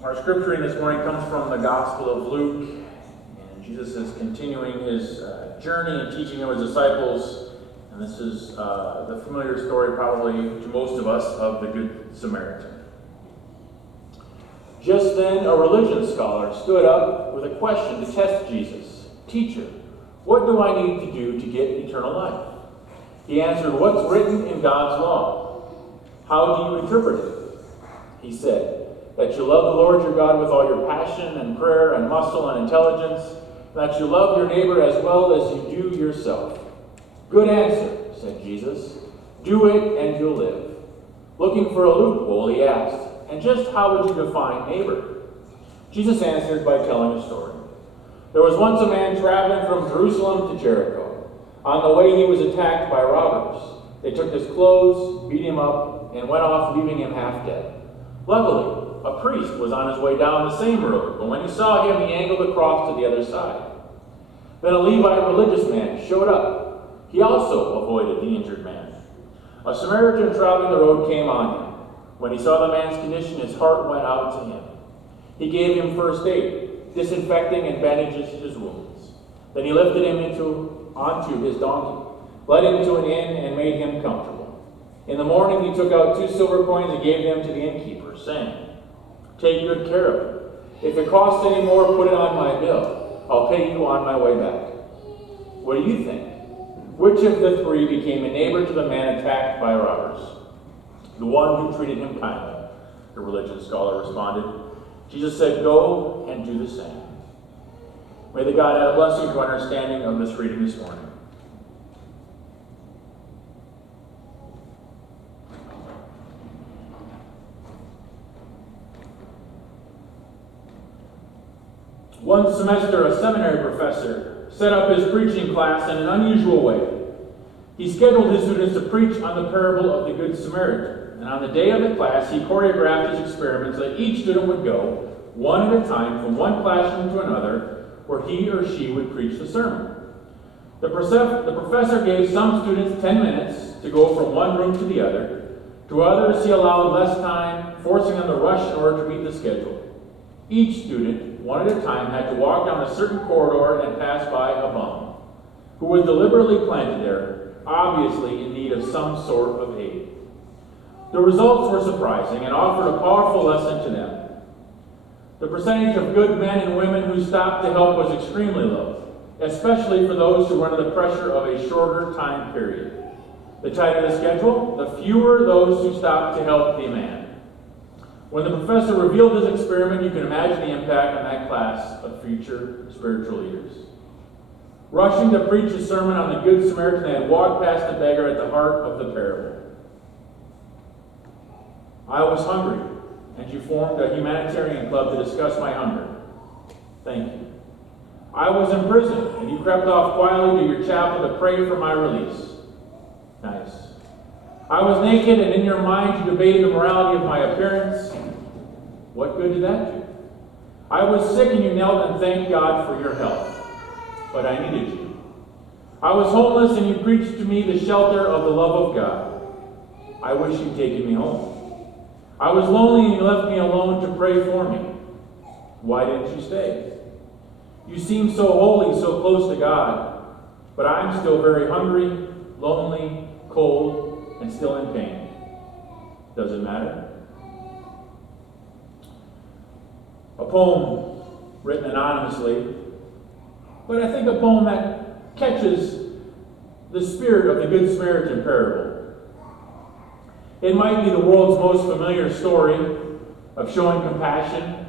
Our scripture reading this morning comes from the Gospel of Luke, and Jesus is continuing his journey and teaching of his disciples. And this is the familiar story, probably to most of us, of the Good Samaritan. Just then, a religion scholar stood up with a question to test Jesus. "Teacher, what do I need to do to get eternal life?" He answered, "What's written in God's law? How do you interpret it?" He said, "That you love the Lord your God with all your passion and prayer and muscle and intelligence, and that you love your neighbor as well as you do yourself." "Good answer," said Jesus. "Do it and you'll live." Looking for a loophole, he asked, "And just how would you define neighbor?" Jesus answered by telling a story. There was once a man traveling from Jerusalem to Jericho. On the way, he was attacked by robbers. They took his clothes, beat him up, and went off, leaving him half dead. Luckily, a priest was on his way down the same road, but when he saw him, he angled the cross to the other side. Then a Levite religious man showed up. He also avoided the injured man. A Samaritan traveling the road came on him. When he saw the man's condition, his heart went out to him. He gave him first aid, disinfecting and bandaged his wounds. Then he lifted him onto his donkey, led him to an inn, and made him comfortable. In the morning he took out 2 silver coins and gave them to the innkeeper, saying, "Take good care of it. If it costs any more, put it on my bill. I'll pay you on my way back." What do you think? Which of the 3 became a neighbor to the man attacked by robbers? "The one who treated him kindly," the religious scholar responded. Jesus said, "Go and do the same." May the God add a blessing to our understanding of this reading this morning. One semester, a seminary professor set up his preaching class in an unusual way. He scheduled his students to preach on the parable of the Good Samaritan, and on the day of the class, he choreographed his experiments that each student would go, one at a time, from one classroom to another, where he or she would preach the sermon. The professor gave some students 10 minutes to go from one room to the other. To others, he allowed less time, forcing them to rush in order to meet the schedule. Each student, one at a time, had to walk down a certain corridor and pass by a bum, who was deliberately planted there, obviously in need of some sort of aid. The results were surprising and offered a powerful lesson to them. The percentage of good men and women who stopped to help was extremely low, especially for those who were under the pressure of a shorter time period. The tighter the schedule, the fewer those who stopped to help the man. When the professor revealed his experiment, you can imagine the impact on that class of future spiritual leaders. Rushing to preach a sermon on the Good Samaritan, they had walked past the beggar at the heart of the parable. "I was hungry, and you formed a humanitarian club to discuss my hunger. Thank you. I was in prison, and you crept off quietly to your chapel to pray for my release. Nice. I was naked, and in your mind you debated the morality of my appearance. What good did that do? I was sick, and you knelt and thanked God for your help. But I needed you. I was homeless, and you preached to me the shelter of the love of God. I wish you'd taken me home. I was lonely, and you left me alone to pray for me. Why didn't you stay? You seem so holy, so close to God, but I'm still very hungry, lonely, cold, and still in pain. Does it matter?" A poem written anonymously, but I think a poem that catches the spirit of the Good Samaritan parable. It might be the world's most familiar story of showing compassion.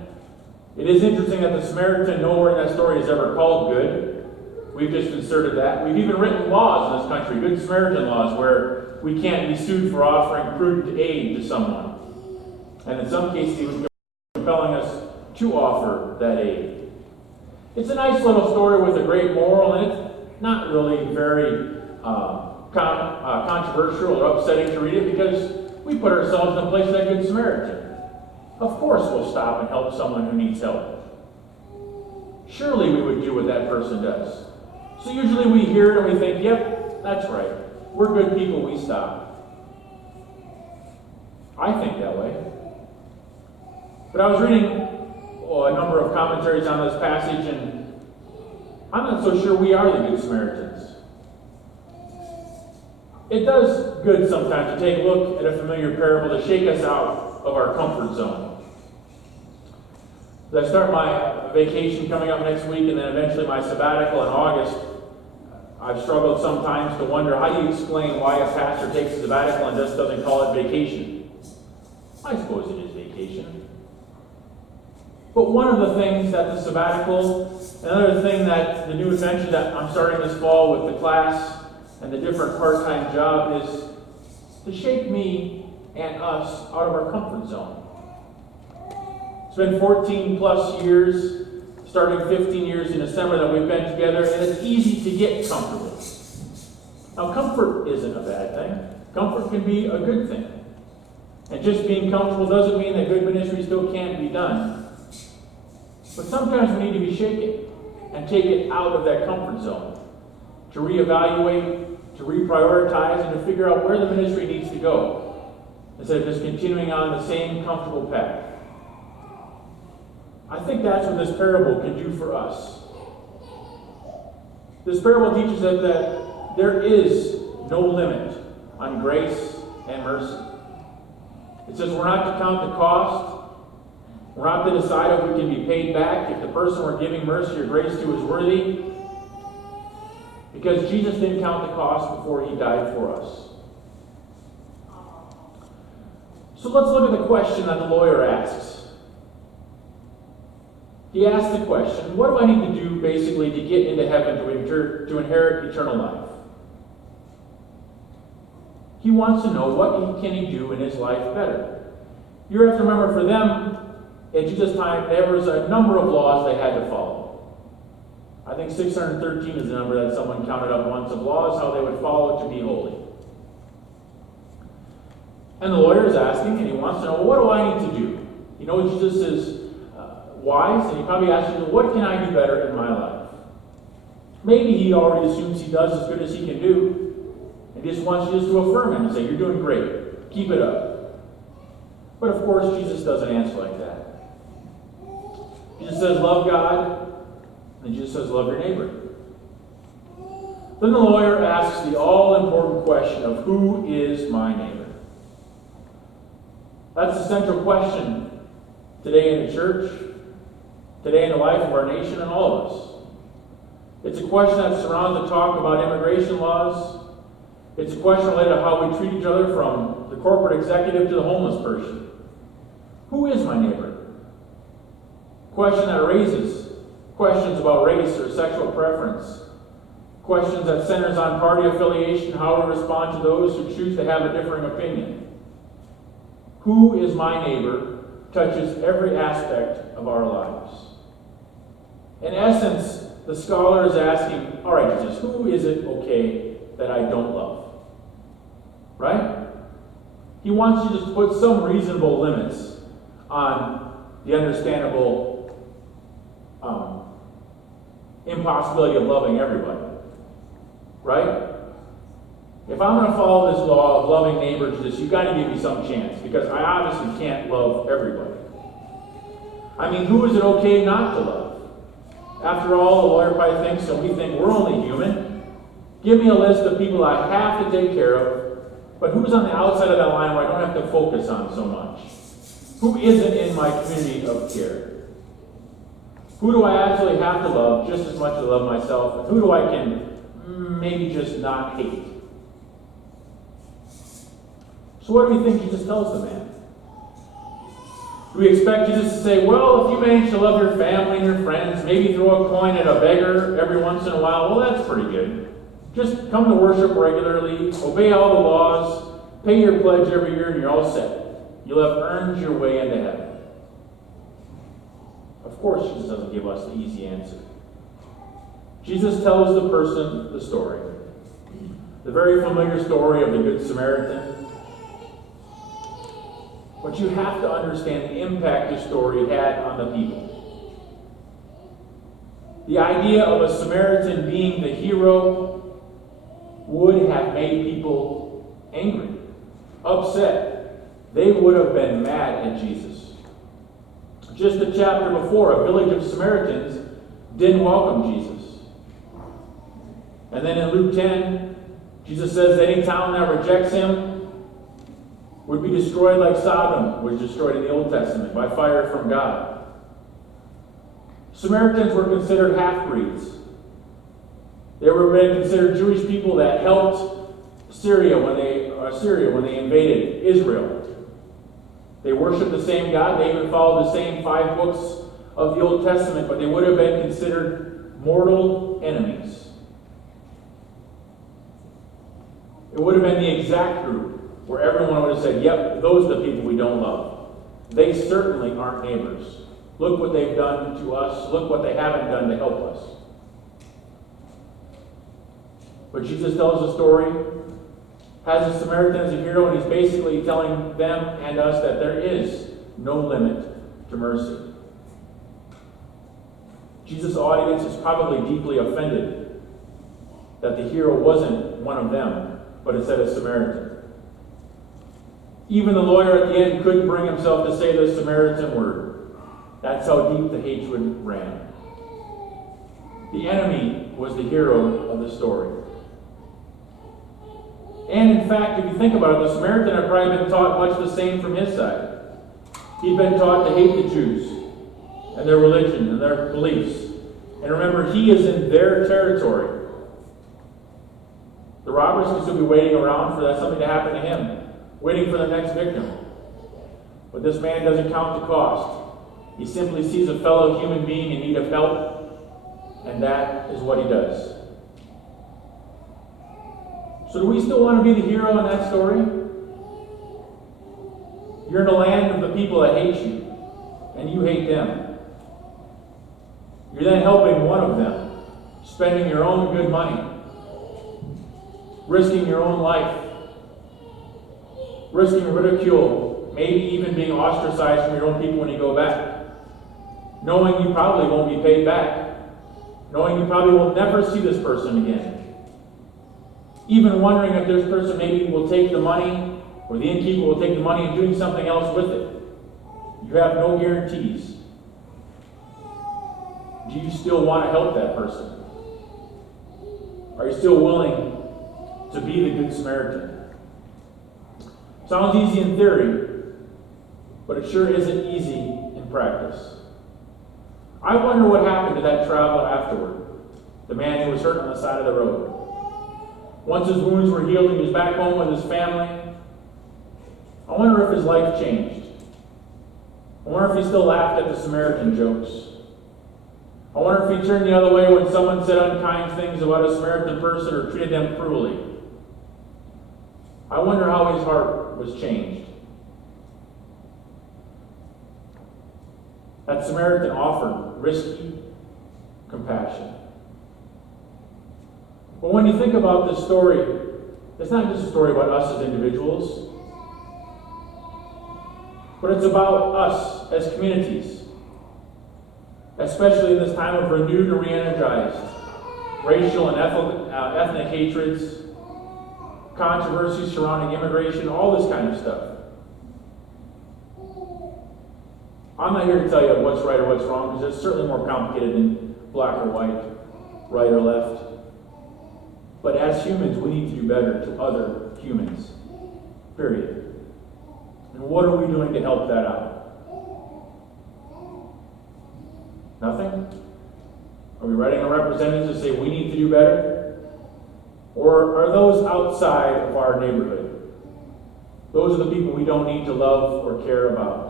It is interesting that the Samaritan nowhere in that story is ever called good. We've just inserted that. We've even written laws in this country, Good Samaritan laws, where we can't be sued for offering prudent aid to someone. And in some cases, even compelling us to offer that aid. It's a nice little story with a great moral, and it's not really very controversial or upsetting to read it because we put ourselves in the place of that Good Samaritan. Of course we'll stop and help someone who needs help. Surely we would do what that person does. So usually we hear it and we think, yep, that's right. We're good people, we stop. I think that way. But I was reading a number of commentaries on this passage, and I'm not so sure we are the Good Samaritans. It does good sometimes to take a look at a familiar parable to shake us out of our comfort zone. As I start my vacation coming up next week and then eventually my sabbatical in August, I've struggled sometimes to wonder, how do you explain why a pastor takes a sabbatical and just doesn't call it vacation? I suppose it is vacation. But one of the things that the sabbatical, another thing that the new adventure that I'm starting this fall with the class and the different part-time job is to shake me and us out of our comfort zone. It's been 14 plus years, starting 15 years in December, that we've been together, and it's easy to get comfortable. Now, comfort isn't a bad thing. Comfort can be a good thing. And just being comfortable doesn't mean that good ministry still can't be done. But sometimes we need to be shaken and take it out of that comfort zone, to reevaluate, to reprioritize, and to figure out where the ministry needs to go, instead of just continuing on the same comfortable path. I think that's what this parable can do for us. This parable teaches us that there is no limit on grace and mercy. It says we're not to count the cost. We're not to decide if we can be paid back, if the person we're giving mercy or grace to is worthy, because Jesus didn't count the cost before he died for us. So let's look at the question that the lawyer asks. He asks the question, what do I need to do basically to get into heaven, to inherit eternal life? He wants to know what can he do in his life better. You have to remember, for them, at Jesus' time, there was a number of laws they had to follow. I think 613 is the number that someone counted up once, of laws, how they would follow to be holy. And the lawyer is asking, and he wants to know, well, what do I need to do? You know, Jesus is wise, and he probably asks you, what can I do better in my life? Maybe he already assumes he does as good as he can do, and just wants you just to affirm him and say, you're doing great, keep it up. But of course, Jesus doesn't answer like that. Jesus says, love God, and Jesus says, love your neighbor. Then the lawyer asks the all-important question of, who is my neighbor? That's the central question today in the church, today in the life of our nation and all of us. It's a question that surrounds the talk about immigration laws. It's a question related to how we treat each other, from the corporate executive to the homeless person. Who is my neighbor? A question that raises questions about race or sexual preference. Questions that centers on party affiliation, how we respond to those who choose to have a differing opinion. Who is my neighbor touches every aspect of our lives. In essence, the scholar is asking, all right, Jesus, who is it okay that I don't love? Right? He wants you to put some reasonable limits on the understandable impossibility of loving everybody. Right? If I'm going to follow this law of loving neighbor, Jesus, you've got to give me some chance, because I obviously can't love everybody. I mean, who is it okay not to love? After all, the lawyer probably thinks, and we think, we're only human. Give me a list of people I have to take care of, but who's on the outside of that line where I don't have to focus on so much? Who isn't in my community of care? Who do I absolutely have to love just as much as I love myself? And who do I can maybe just not hate? So what do we think Jesus tells the man? Do we expect Jesus to say, well, if you manage to love your family and your friends, maybe throw a coin at a beggar every once in a while, well, that's pretty good. Just come to worship regularly, obey all the laws, pay your pledge every year, and you're all set. You'll have earned your way into heaven. Of course, Jesus doesn't give us the easy answer. Jesus tells the person the story. The very familiar story of the Good Samaritan. But you have to understand the impact this story had on the people. The idea of a Samaritan being the hero would have made people angry, upset. They would have been mad at Jesus. Just a chapter before, a village of Samaritans didn't welcome Jesus. And then in Luke 10, Jesus says that any town that rejects him would be destroyed like Sodom was destroyed in the Old Testament by fire from God. Samaritans were considered half-breeds. They were considered Jewish people that helped Syria when they invaded Israel. They worshiped the same God. They even followed the same 5 books of the Old Testament, but they would have been considered mortal enemies. It would have been the exact group where everyone would have said, yep, those are the people we don't love. They certainly aren't neighbors. Look what they've done to us. Look what they haven't done to help us. But Jesus tells a story, has the Samaritan as a hero, and he's basically telling them and us that there is no limit to mercy. Jesus' audience is probably deeply offended that the hero wasn't one of them, but instead a Samaritan. Even the lawyer at the end couldn't bring himself to say the Samaritan word. That's how deep the hatred ran. The enemy was the hero of the story. And in fact, if you think about it, the Samaritan had probably been taught much the same from his side. He'd been taught to hate the Jews and their religion and their beliefs. And remember, he is in their territory. The robbers could still be waiting around for that something to happen to him, waiting for the next victim. But this man doesn't count the cost. He simply sees a fellow human being in need of help, and that is what he does. So do we still want to be the hero in that story? You're in the land of the people that hate you, and you hate them. You're then helping one of them, spending your own good money, risking your own life, risking ridicule, maybe even being ostracized from your own people when you go back, knowing you probably won't be paid back, knowing you probably will never see this person again. Even wondering if this person maybe will take the money, or the innkeeper will take the money and doing something else with it. You have no guarantees. Do you still want to help that person? Are you still willing to be the Good Samaritan? Sounds easy in theory, but it sure isn't easy in practice. I wonder what happened to that traveler afterward, the man who was hurt on the side of the road. Once his wounds were healed, he was back home with his family. I wonder if his life changed. I wonder if he still laughed at the Samaritan jokes. I wonder if he turned the other way when someone said unkind things about a Samaritan person or treated them cruelly. I wonder how his heart was changed. That Samaritan offered risky compassion. But when you think about this story, it's not just a story about us as individuals, but it's about us as communities, especially in this time of renewed and re-energized racial and ethnic hatreds, controversies surrounding immigration, all this kind of stuff. I'm not here to tell you what's right or what's wrong, because it's certainly more complicated than black or white, right or left. But as humans, we need to do better to other humans. Period. And what are we doing to help that out? Nothing? Are we writing our representatives to say we need to do better? Or are those outside of our neighborhood? Those are the people we don't need to love or care about.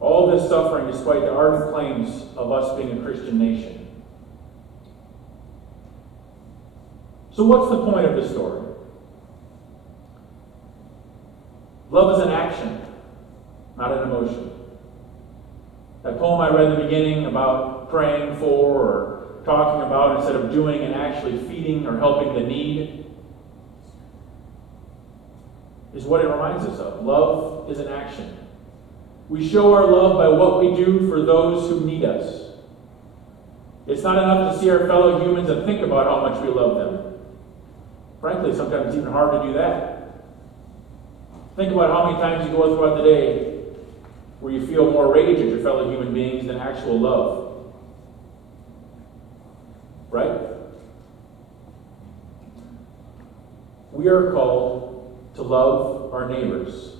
All this suffering despite the ardent claims of us being a Christian nation. So what's the point of this story? Love is an action, not an emotion. That poem I read at the beginning about praying for or talking about instead of doing and actually feeding or helping the need is what it reminds us of. Love is an action. We show our love by what we do for those who need us. It's not enough to see our fellow humans and think about how much we love them. Frankly, sometimes it's even hard to do that. Think about how many times you go throughout the day where you feel more rage at your fellow human beings than actual love. Right? We are called to love our neighbors.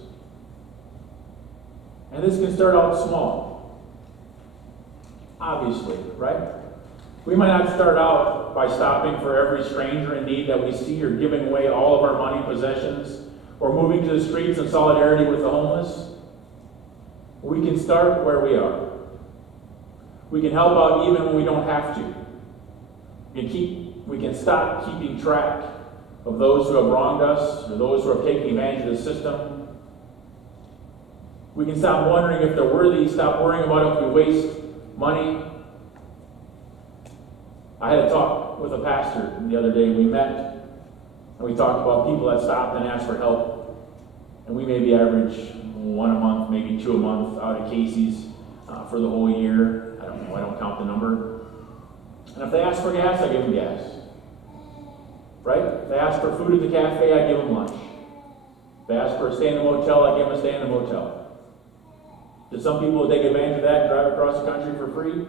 And this can start out small. Obviously, right? We might not start out by stopping for every stranger in need that we see, or giving away all of our money, possessions, or moving to the streets in solidarity with the homeless. We can start where we are. We can help out even when we don't have to. We can stop keeping track of those who have wronged us, or those who have taken advantage of the system. We can stop wondering if they're worthy, stop worrying about if we waste money. I had a talk with a pastor the other day. We met and we talked about people that stopped and asked for help. And we maybe average one a month, maybe two a month out at Casey's for the whole year. I don't know, I don't count the number. And if they ask for gas, I give them gas. Right? If they ask for food at the cafe, I give them lunch. If they ask for a stay in the motel, I give them a stay in the motel. Do some people take advantage of that and drive across the country for free?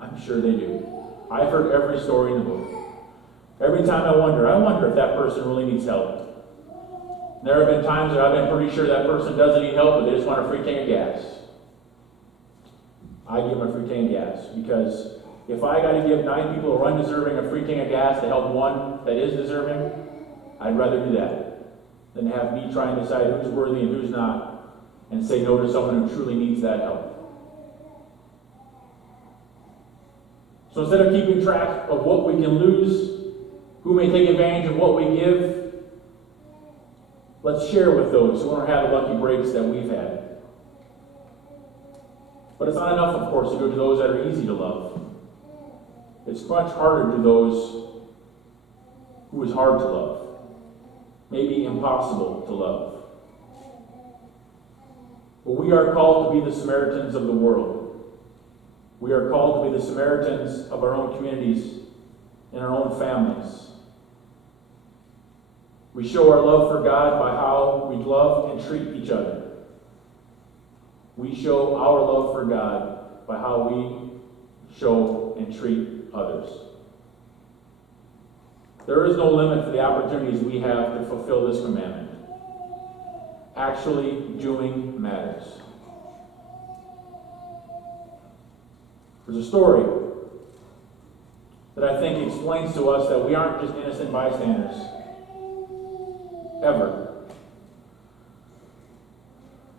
I'm sure they do. I've heard every story in the book. Every time I wonder if that person really needs help. There have been times that I've been pretty sure that person doesn't need help, but they just want a free tank of gas. I give them a free tank of gas, because if I got to give 9 people who are undeserving a free tank of gas to help one that is deserving, I'd rather do that than have me try and decide who's worthy and who's not, and say no to someone who truly needs that help. So instead of keeping track of what we can lose, who may take advantage of what we give, let's share with those who don't have the lucky breaks that we've had. But it's not enough, of course, to go to those that are easy to love. It's much harder to those who is hard to love, maybe impossible to love. But we are called to be the Samaritans of the world. We are called to be the Samaritans of our own communities and our own families. We show our love for God by how we love and treat each other. We show our love for God by how we show and treat others. There is no limit to the opportunities we have to fulfill this commandment. Actually doing matters. There's a story that I think explains to us that we aren't just innocent bystanders. Ever.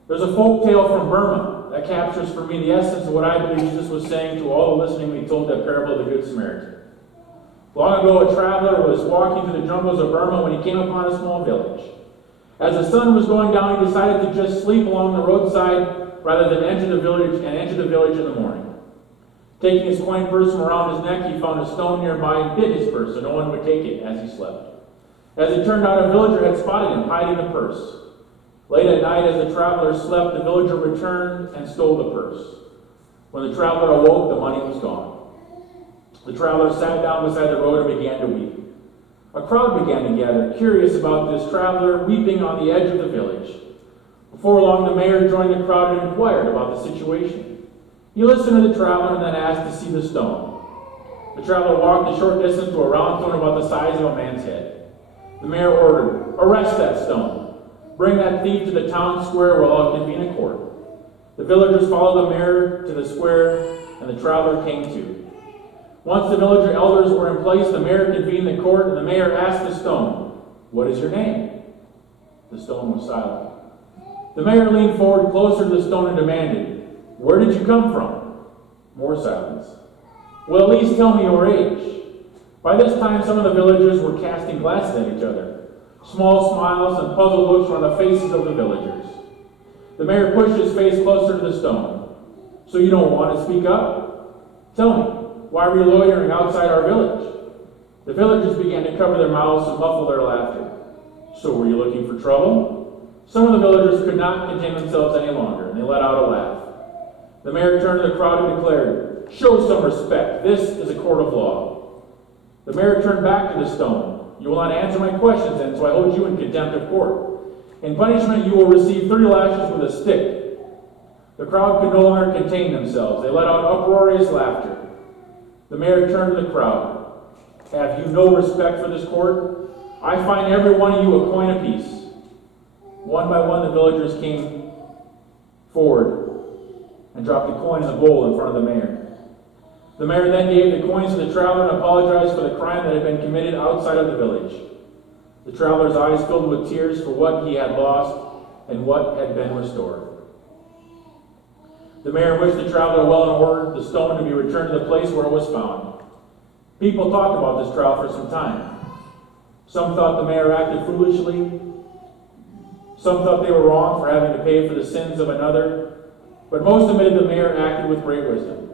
There's a folk tale from Burma that captures for me the essence of what I believe Jesus was saying to all the listening when he told that parable of the Good Samaritan. Long ago, a traveler was walking through the jungles of Burma when he came upon a small village. As the sun was going down, he decided to just sleep along the roadside rather than enter the village in the morning. Taking his coin purse from around his neck, he found a stone nearby and hid his purse so no one would take it as he slept. As it turned out, a villager had spotted him hiding the purse. Late at night, as the traveler slept, the villager returned and stole the purse. When the traveler awoke, the money was gone. The traveler sat down beside the road and began to weep. A crowd began to gather, curious about this traveler weeping on the edge of the village. Before long, the mayor joined the crowd and inquired about the situation. He listened to the traveler and then asked to see the stone. The traveler walked a short distance to a round stone about the size of a man's head. The mayor ordered, "Arrest that stone. Bring that thief to the town square where I'll convene a court." The villagers followed the mayor to the square, and the traveler came to. Once the villager elders were in place, the mayor convened the court, and the mayor asked the stone, "What is your name?" The stone was silent. The mayor leaned forward closer to the stone and demanded, "Where did you come from?" More silence. "Well, at least tell me your age." By this time, some of the villagers were casting glances at each other. Small smiles and puzzled looks were on the faces of the villagers. The mayor pushed his face closer to the stone. "So you don't want to speak up? Tell me, why were you loitering outside our village?" The villagers began to cover their mouths and muffle their laughter. "So were you looking for trouble?" Some of the villagers could not contain themselves any longer, and they let out a laugh. The mayor turned to the crowd and declared, "Show some respect. This is a court of law." The mayor turned back to the stone. "You will not answer my questions then, so I hold you in contempt of court. In punishment, you will receive 30 lashes with a stick." The crowd could no longer contain themselves. They let out uproarious laughter. The mayor turned to the crowd. Have you no respect for this court? I fine every one of you a coin apiece. One by one, the villagers came forward and dropped a coin in the bowl in front of the mayor. The mayor then gave the coins to the traveler and apologized for the crime that had been committed outside of the village. The traveler's eyes filled with tears for what he had lost and what had been restored. The mayor wished the traveler well and ordered the stone to be returned to the place where it was found. People talked about this trial for some time. Some thought the mayor acted foolishly. Some thought they were wrong for having to pay for the sins of another. But most admitted the mayor acted with great wisdom.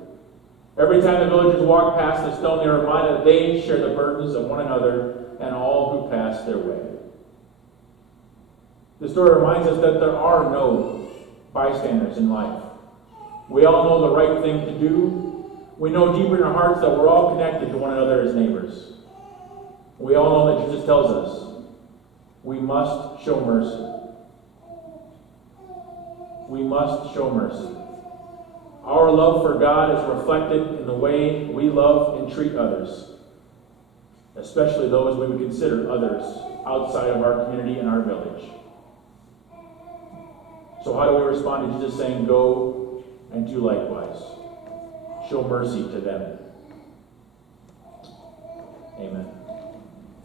Every time the villagers walked past the stone, they were reminded that they share the burdens of one another and all who pass their way. The story reminds us that there are no bystanders in life. We all know the right thing to do. We know deeper in our hearts that we're all connected to one another as neighbors. We all know that Jesus tells us we must show mercy. We must show mercy. Our love for God is reflected in the way we love and treat others, especially those we would consider others outside of our community and our village. So how do we respond to Jesus saying, go and do likewise? Show mercy to them. Amen.